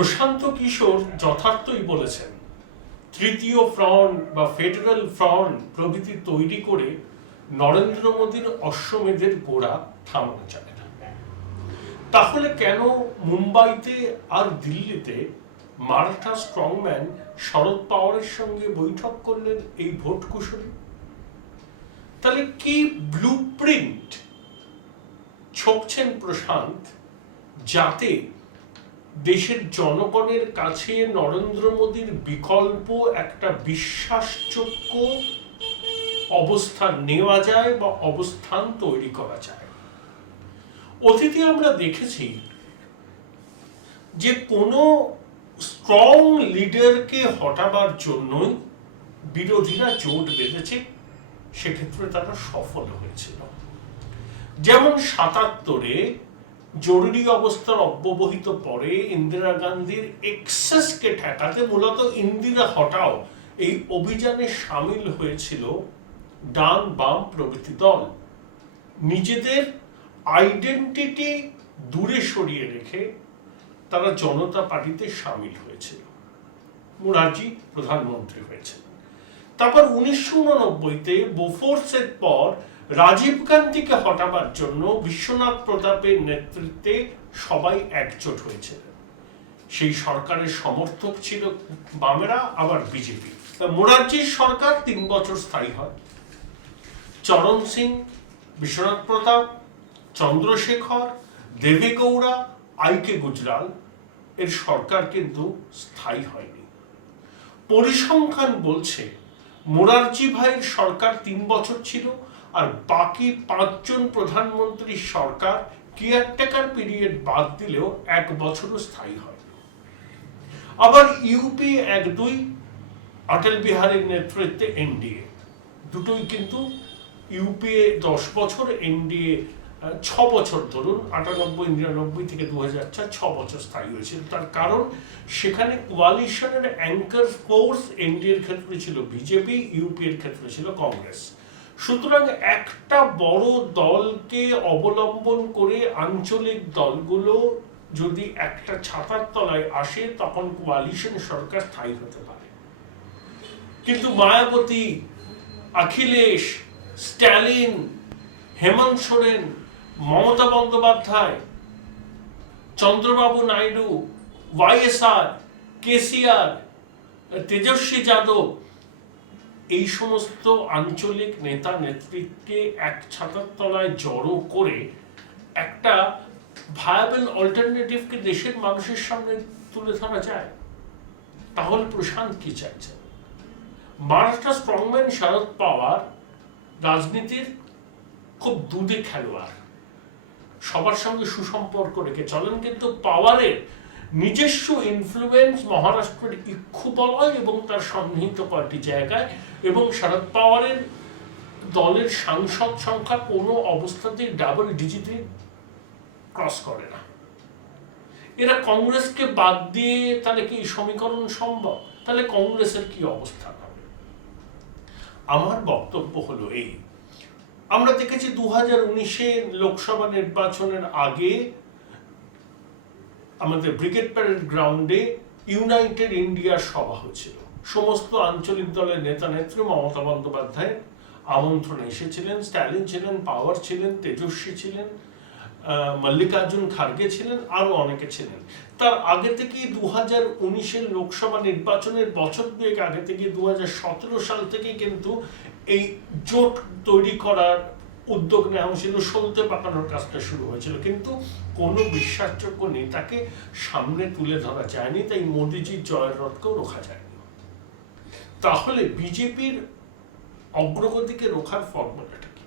প্রশান্ত কিশোর যথার্থই বলেছেন, তৃতীয় ফ্রন্ট বা ফেডারেল ফ্রন্ট প্রভৃতি তৈরি করে নরেন্দ্র মোদীর অশ্বমেধের গোড়া থামানো যাবে না। তাহলে কেন মুম্বাইতে আর দিল্লিতে মারাঠা স্ট্রংম্যান শরদ পাওয়ারের সঙ্গে বৈঠক করলেন এই ভোট কুশলী? তাহলে কি ব্লু প্রিন্ট প্রশান্ত যাতে দেশের জনগণের কাছে নরেন্দ্র মোদীর বিকল্প একটা বিশ্বাসযোগ্য অবস্থান নেওয়া যায় বা অবস্থান তৈরি করা যায়। অতীতে আমরা দেখেছি যে কোনো স্ট্রং লিডারকে হটাবার জন্যই বিরোধীরা জোট বেঁধেছে, সেক্ষেত্রে তারা সফল হয়েছিল। যেমন সাতাত্তরে জরুরি অবস্থার অব্যবহিত পরে ইন্দিরা গান্ধীর এক্সেসকে ঠেকাতে মূলত ইন্দিরা হটাও এই অভিযানে সামিল হয়েছিল ডান বাম প্রভৃতি দল। নিজেদের আইডেন্টিটি দূরে সরিয়ে রেখে তারা জনতা পার্টিতে সামিল হয়েছিল। মুরারজি প্রধানমন্ত্রী হয়েছেন। তারপর উনিশশো উননব্বইতে বোফোর্সের পর রাজীব গান্ধীকে হটাবার জন্য বিশ্বনাথ প্রতাপের নেতৃত্বে সবাই একজোট হয়েছিলেন সেই সরকারের সমর্থক ছিল বামেরা, আবার বিজেপি। মোরারজির সরকার তিন বছর স্থায়ী হয়। চরণ সিং, বিশ্বনাথ প্রতাপ, চন্দ্রশেখর, দেবেগৌড়া আইকে গুজরাল, এর সরকার কিন্তু স্থায়ী হয়নি। পরিসংখ্যান বলছে, মোরারজি ভাইয়ের সরকার তিন বছর ছিল আর বাকি পাঁচজন প্রধানমন্ত্রীর সরকার কেয়ারটেকার পিরিয়ড বাদ দিলেও এক বছরও স্থায়ী হয় আবার ইউপি এক দুই, অটল বিহারের নেতৃত্বে এনডিএ দুটোই কিন্তু ইউপিএ দশ বছর এনডিএ ছ বছর ধরুন, আটানব্বই, নিরানব্বই থেকে দু হাজার চার, ছ বছর স্থায়ী হয়েছিল। তার কারণ সেখানে কোয়ালিশনের অ্যাঙ্কার ফোর্স এনডিএর ক্ষেত্রে ছিল বিজেপি ইউপি এর ক্ষেত্রে ছিল কংগ্রেস সুতরাং একটা বড় দলকে অবলম্বন করে আঞ্চলিক দলগুলো যদি একটা ছাতার তলায় আসে, তখন কোয়ালিশন সরকার স্থায়ী হতে পারে। কিন্তু Mayawati Akhilesh Stalin, Hemant Soren, Mamata Bandyopadhyay, Chandrababu Naidu YSR KCR Tejashwi Yadav এই সমস্ত আঞ্চলিক নেতা নেতৃত্বকে এক ছাতার তলায় জড়ো করে একটা ভায়াবল অল্টারনেটিভকে দেশের মানুষের সামনে তুলে ধরা যায়? তাহলে প্রশান্ত কি চাইছেন মারাঠা স্ট্রংম্যান শরদ পাওয়ার রাজনীতির খুব দুধে খেলোয়াড়। সবার সঙ্গে সুসম্পর্ক রেখে চলেন, কিন্তু পাওয়ারের নিজস্ব ইনফ্লুয়েন্স মহারাষ্ট্রের ইক্ষুবলয় এবং তার সন্নিহিত কয়েকটি জায়গায় এবং শরদ পাওয়ারের দলের সাংসদ সংখ্যা কোনো অবস্থাতেই ডাবল ডিজিটে ক্রস করে না। এরা কংগ্রেসকে বাদ দিয়ে তাহলে কি সমীকরণ সম্ভব? তাহলে কংগ্রেসের কি অবস্থা? হবে আমার বক্তব্য হলো এই। আমরা দেখেছি দু হাজার উনিশে লোকসভা নির্বাচনের আগে আমাদের ব্রিগেড প্যারেড গ্রাউন্ডে ইউনাইটেড ইন্ডিয়ার সভা হয়েছিল। সমস্ত আঞ্চলিক দলের নেতা নেত্রী মমতা বন্দ্যোপাধ্যায় আমন্ত্রণে এসেছিলেন, স্ট্যালিন ছিলেন, পাওয়ার ছিলেন, তেজস্বী ছিলেন মল্লিকার্জুন খার্গে ছিলেন আরও অনেকে ছিলেন। তার আগে থেকেই দু হাজার উনিশের লোকসভা নির্বাচনের বছর দুয়েক আগে থেকে দু হাজার সতেরো সাল থেকেই কিন্তু এই জোট তৈরি করার উদ্যোগ নেওয়া হয়েছিল সলতে পাকানোর কাজটা শুরু হয়েছিল। কিন্তু কোনো বিশ্বাসযোগ্য নেতাকে সামনে তুলে ধরা যায়নি, তাই মোদিজির জয়ের রথকেও রোখা যায়নি। তাহলে বিজেপির অগ্রগতিকে রোখার ফর্মুলাটা কি?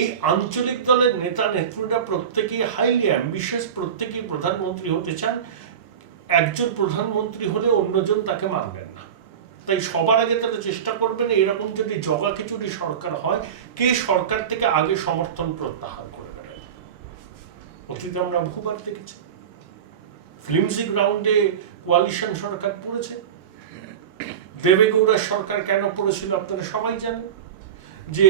এই আঞ্চলিক দলের নেতা নেত্রীরা প্রত্যেকেই হাইলি অ্যাম্বিশিয়াস প্রত্যেকেই প্রধানমন্ত্রী হতে চান, একজন প্রধানমন্ত্রী হলে অন্যজন তাকে মানবেন না। তাই সবার আগে তারা চেষ্টা করবেন এরকম যদি জগা খিচুড়ি সরকার হয়, কে সরকার থেকে আগে সমর্থন প্রত্যাহার করে বেড়ায়? অতীতে আমরা বহুবার দেখেছি। ফিল্মসি গ্রাউন্ডে কোয়ালিশন সরকার পড়েছে। দেবেগৌড়ার সরকার কেন পড়েছিল আপনারা সবাই জানেন। যে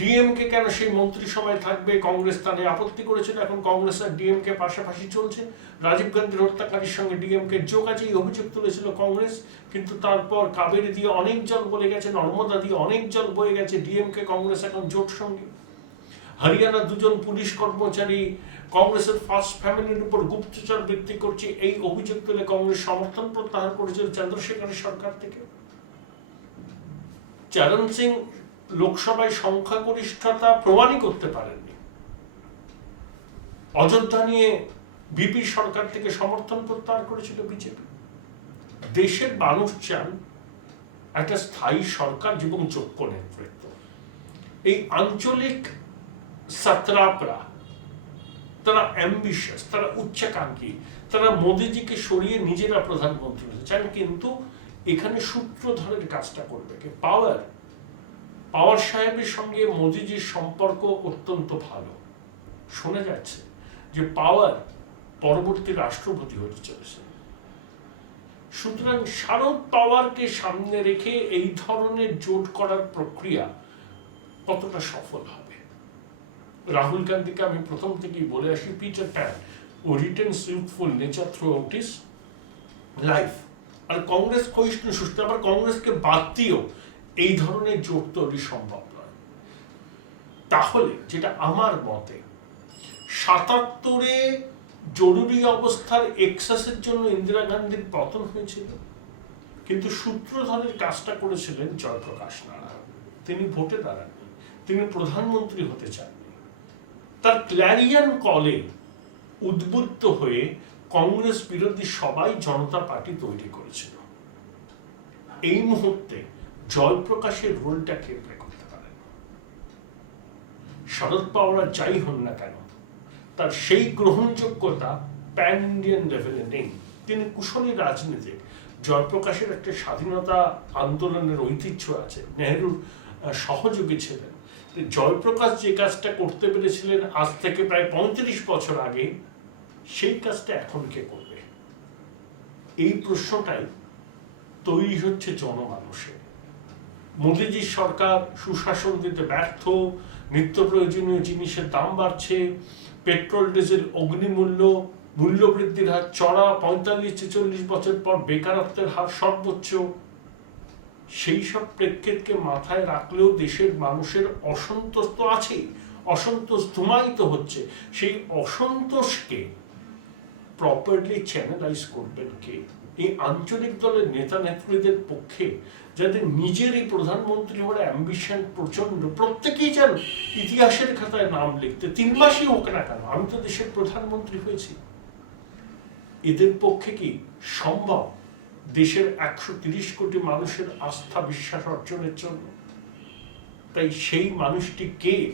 ডিএমকে কেন সেই মন্ত্রিসভায় থাকবে? কংগ্রেস তাদের আপত্তি করেছিল এখন কংগ্রেস আর ডিএমকে পাশাপাশি চলছে। রাজীব গান্ধীর হত্যাকারীর সঙ্গে ডিএমকে যোগ আছে এই অভিযোগ তুলেছিল কংগ্রেস, কিন্তু তারপর কাবেরী দিয়ে অনেক জল বলে গেছে, নর্মদা দিয়ে অনেক জল বয়ে গেছে ডিএমকে কংগ্রেস এখন জোট সঙ্গে। হরিয়ানা দুজন পুলিশ কর্মচারী কংগ্রেসের ফার্স্ট ফ্যামিলির উপর গুপ্তচর বৃদ্ধি করছে। এই অভিযোগ তুলে কংগ্রেস সমর্থন প্রত্যাহার করেছিল চন্দ্রশেখরের সরকার থেকে। চরণ সিং লোকসভায় সংখ্যাগরিষ্ঠতা প্রমাণই করতে পারেননি। অযোধ্যা নিয়ে বিপি সরকার থেকে সমর্থন প্রত্যাহার করেছিল বিজেপি দেশের মানুষ চান একটা স্থায়ী সরকার এবং যোগ্য নেতৃত্ব। এই আঞ্চলিক সাতরাপরা, তারা অ্যাম্বিশাস তারা উচ্চাকাঙ্ক্ষী, তারা মোদিজিকে সরিয়ে নিজেরা প্রধানমন্ত্রী হতে চান, কিন্তু এখানে সূত্রধরের কাজটা করবে পাওয়ার পাওয়ার সাহেবের সঙ্গে মোদিজির সম্পর্ক অত্যন্ত ভালো। শোনা যাচ্ছে যে পাওয়ার পরবর্তী রাষ্ট্রপতি হতে চলেছে সুতরাং শারদ পাওয়ারকে সামনে রেখে এই ধরনের জোট করার প্রক্রিয়া কতটা সফল হবে? রাহুল গান্ধীকে আমি প্রথম থেকেই বলে আসি পিটার প্যান ও retain youthful nature throughout his life আর কংগ্রেস ক্ষয়িষ্ণু সুস্থ, আবার কংগ্রেসকে বাদ দিয়েও এই ধরনের জোট তৈরি সম্ভব নয়। তাহলে যেটা আমার মতে, সাতাত্তরে জরুরি অবস্থার এক্সাসের জন্য ইন্দিরা গান্ধীর পতন হয়েছিল, কিন্তু সূত্রধরের কাজটা করেছিলেন জয়প্রকাশ নারায়ণ। তিনি ভোটে দাঁড়াননি, তিনি প্রধানমন্ত্রী হতে চাননি। তার ক্ল্যারিয়ান কলে উদ্বুদ্ধ হয়ে কংগ্রেস বিরোধী সবাই জনতা পার্টি তৈরি করেছিল। এই মুহূর্তে জয়প্রকাশের রোলটা কে প্লে করতে পারেন। শরদ পাওয়ার যাই হন না কেন, তার সেই গ্রহণযোগ্যতা প্যান ইন্ডিয়ান লেভেলে নেই। তিনি কুশলী রাজনীতিক। জয়প্রকাশের একটা স্বাধীনতা আন্দোলনের ঐতিহ্য আছে। নেহরুর সহযোগী ছিলেন। জয়প্রকাশ যে কাজটা করতে পেরেছিলেন আজ থেকে প্রায় পঁয়ত্রিশ বছর আগে, সেই কাজটা এখন কে করবে? এই প্রশ্নটাই তৈরি হচ্ছে জনমানুষে মোদীজির সরকার সুশাসন দিতে ব্যর্থ, নিত্য প্রয়োজনীয় জিনিসের দাম বাড়ছে, পেট্রোল, ডিজেল, অগ্নিমূল্য, মূল্য বৃদ্ধির হার চড়া পঁয়তাল্লিশ ছেচল্লিশ বছর পর বেকারত্বের হার সর্বোচ্চ। সেই সব প্রেক্ষিতকে মাথায় রাখলেও দেশের মানুষের অসন্তোষ তো আছেই, অসন্তোষ ধুমায়িত হচ্ছে। সেই অসন্তোষকে প্রপারলি চ্যানেলাইজ করবেন কে? এই আঞ্চলিক দলের নেতা নেত্রীদের পক্ষে যাদের নিজের এই প্রধানমন্ত্রী হওয়ার অ্যাম্বিশন প্রচণ্ড প্রত্যেকেই চান ইতিহাসের খাতায় নাম লিখতে তিন মাসই হোক না কেন, আমি তো দেশের প্রধানমন্ত্রী হয়েছি। এদের পক্ষে কি সম্ভব দেশের একশো তিরিশ কোটি মানুষের আস্থা বিশ্বাস অর্জনের জন্য? তাই সেই মানুষটি কে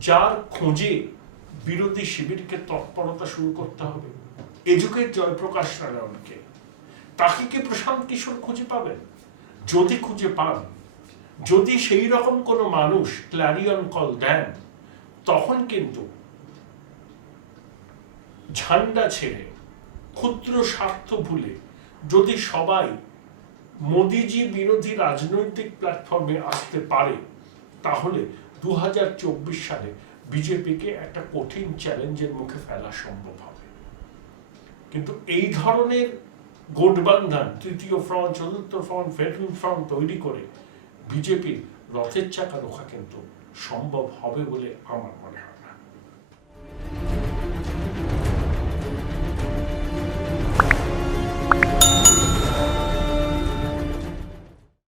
যার খোঁজে বিরোধী শিবিরকে তৎপরতা শুরু করতে হবে? এজুকেট জয়প্রকাশ নারায়ণকে তাকে কি প্রশান্ত কিশোর খুঁজে পাবেন যদি খুঁজে পান, যদি সেই রকম কোনো মানুষ ক্ল্যারিয়ন কল দেন, তখন কিন্তু ঝান্ডা ছেড়ে, ক্ষুদ্র স্বার্থ ভুলে, যদি সবাই মোদিজি বিরোধী রাজনৈতিক প্ল্যাটফর্মে আসতে পারে, তাহলে দু হাজার চব্বিশ সালে বিজেপিকে একটা কঠিন চ্যালেঞ্জের মুখে ফেলা সম্ভব হবে। কিন্তু এই ধরনের গোটবান্ধান তৃতীয় ফ্রন্ট, চতুর্থ ফ্রন্ট, ফেডারেল ফ্রন্ট তৈরি করে বিজেপির রথের চাকা রোখা কিন্তু সম্ভব হবে বলে আমার মনে হয়।